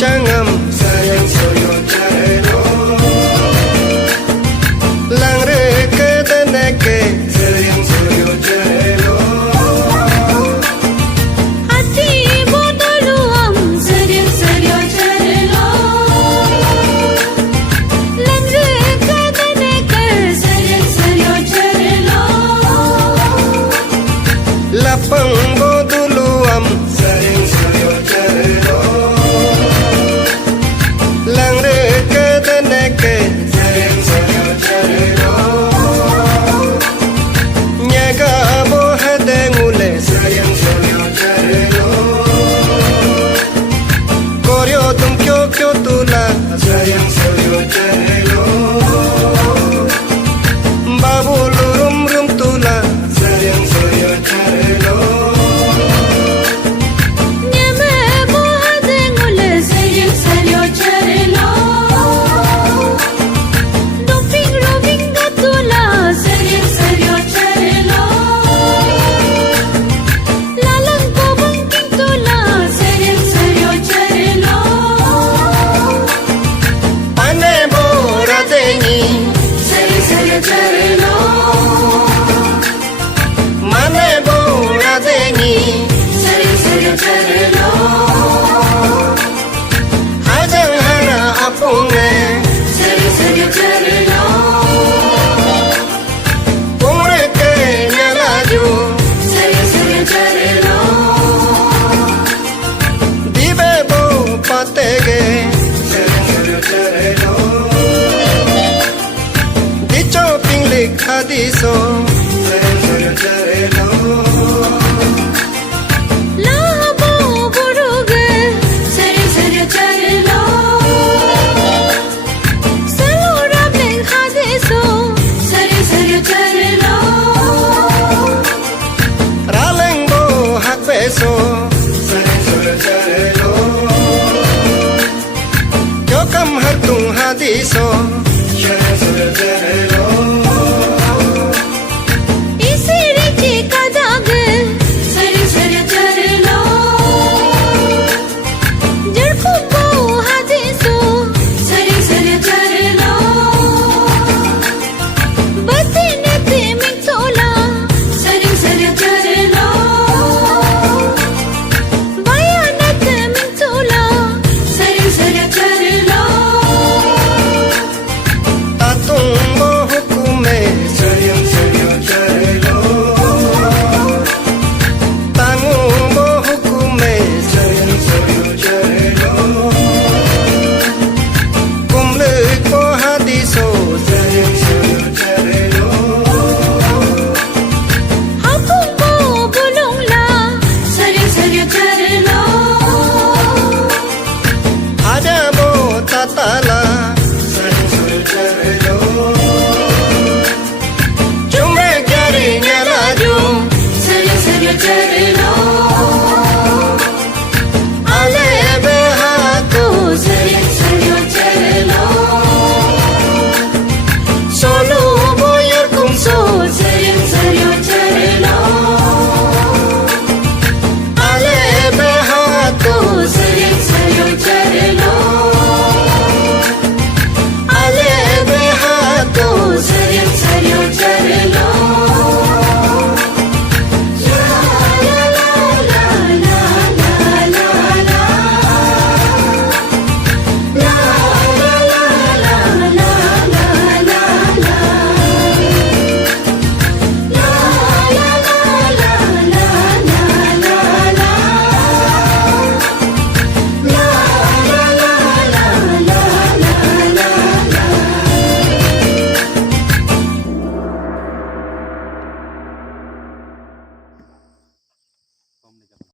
changam sayang soyo charelo langre ke deneke sayang soyo charelo hati bodoluam sayang soyo charelo langre ke deneke sayang soyo charelo lapang boduluam sayang soyo charelo langre ke deneke sayang soyo charelo nyaga bo hadengule sayang soyo charelo koryo tum kyo kyo tula sayang soyo charelo babu lurum rum tula sayang soyo charelo nyame bo hadengule sayang soyo charelo doping robing gatula sayang soyo charelo lalang ko bangking tula sayang soyo charelo ane bo radeni sayang soyo charelo mane bo radeni sayang soyo charelo hajang hana apunge sayang soyo charelo umre ke nyalaju sayang soyo charelo dibe bo patege sayang soyo charelo dicho pinglik hadiso sayang soyo charelo labo buruge sayang soyo charelo salurab leng hadiso sayang soyo charelo raleng bo hakbeso sayang soyo charelo yokam hartung hadiso